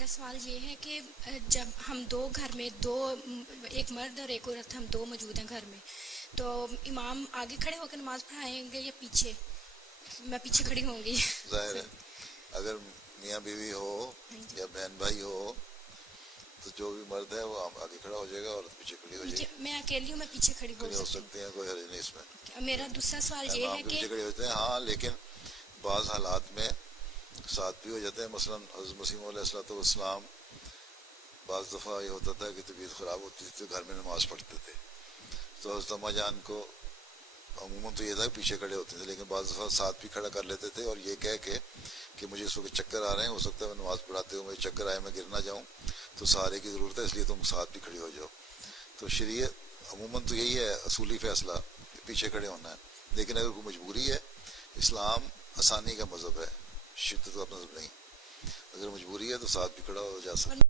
میرا سوال یہ ہے کہ جب ہم دو گھر میں ایک مرد اور ایک عورت ہم دو موجود ہیں گھر میں، تو امام آگے کھڑے ہو کے نماز پڑھائیں گے یا پیچھے؟ میں پیچھے کھڑی ہوں گی. ظاہر ہے اگر میاں بیوی ہو یا بہن بھائی ہو تو جو بھی مرد ہے وہ آگے کھڑا ہو جائے گا اور پیچھے کھڑی ہو جائے گی. میں اکیلی ہوں، میں پیچھے کھڑی ہو سکتی ہیں، کوئی حرج نہیں اس میں. میرا دوسرا سوال یہ ہے کہ پیچھے کھڑے ہوتے ہیں ہاں، لیکن بعض حالات میں ساتھ بھی ہو جاتے ہیں. مثلا حضرت مسیح علیہ الصلوۃ والسلام بعض دفعہ یہ ہوتا تھا کہ طبیعت خراب ہوتی تھی تو گھر میں نماز پڑھتے تھے، تو حضرت اماں جان کو عموماً تو یہ تھا کہ پیچھے کھڑے ہوتے تھے، لیکن بعض دفعہ ساتھ بھی کھڑا کر لیتے تھے اور یہ کہہ کے کہ مجھے اس وقت چکر آ رہے ہیں، ہو سکتا ہے میں نماز پڑھاتے ہوئے مجھے چکر آئے، میں گر نہ جاؤں، تو سہارے کی ضرورت ہے، اس لیے تم ساتھ بھی کھڑی ہو جاؤ. تو شریعت عموماً تو یہی ہے اصولی فیصلہ کہ پیچھے کھڑے ہونا ہے. لیکن اگر کوئی مجبوری ہے، اسلام آسانی کا مذہب ہے، شدت کا مذہب نہیں. اگر مجبوری ہے تو ساتھ بھی کھڑا ہو جا سکتا ہے.